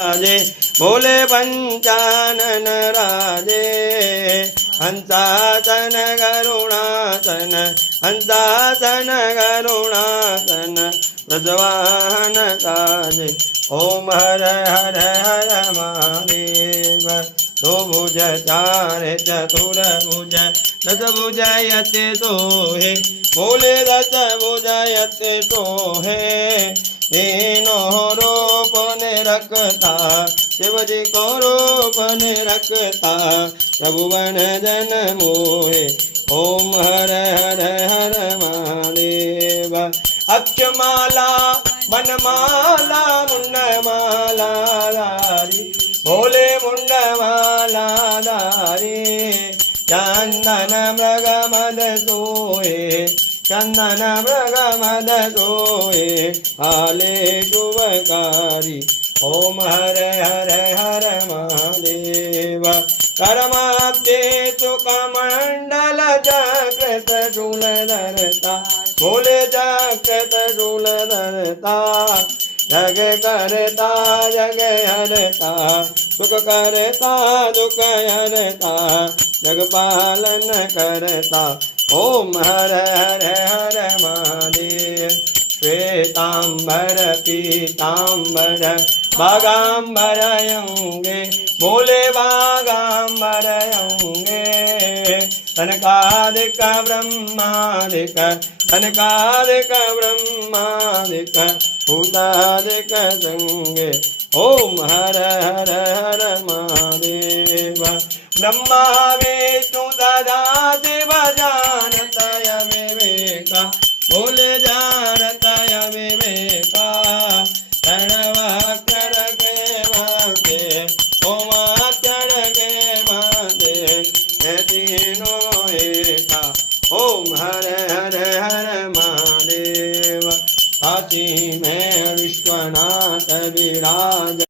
राजे बोले पंचानन राजे हंसासन करुणासन हंसासन करुणासन ब्रजवाहन साजे ओम हर हर हर महादेव दो भुज चार चतुर्भुज दस भुजयते सोहे बोले दस भुजयते सोहे तीनों रूप ने रखता शिवजी को रूप ने रखता त्रिभुवन जन मोहे ओम हर हर हर महादेव अक्षमाला मनमाला मुंडमाला धारी भोले मुंडमाला धारी चंदन मृग मद सोहे चंदन मृग मद सोहे हाले शुभकारी ओम हर हर हर महादेव करमाब्दे सुखमंडल जागृत शूल धरता भोले जागृत शूल धरता जग करता जग हरता सुख करता दुख हरता जग पालन करता ओम हर हर हर महादेव श्वेतांबर पीतांबर बागांबर अंगे बोले बागांबर अंगे तनकादिक ब्रह्मादिक तनकादिक ब्रह्मादिक भूतादिक संगे ओम हर हर हर महादेव ब्रह्मा विष्णु सदा शिव जानतय विवेका बोले जानतय विवेका प्रणवाक्षर के माते ओम अक्षर के माते तीनों एका ओम हर हर हर महादेव काशी में विश्वनाथ विराज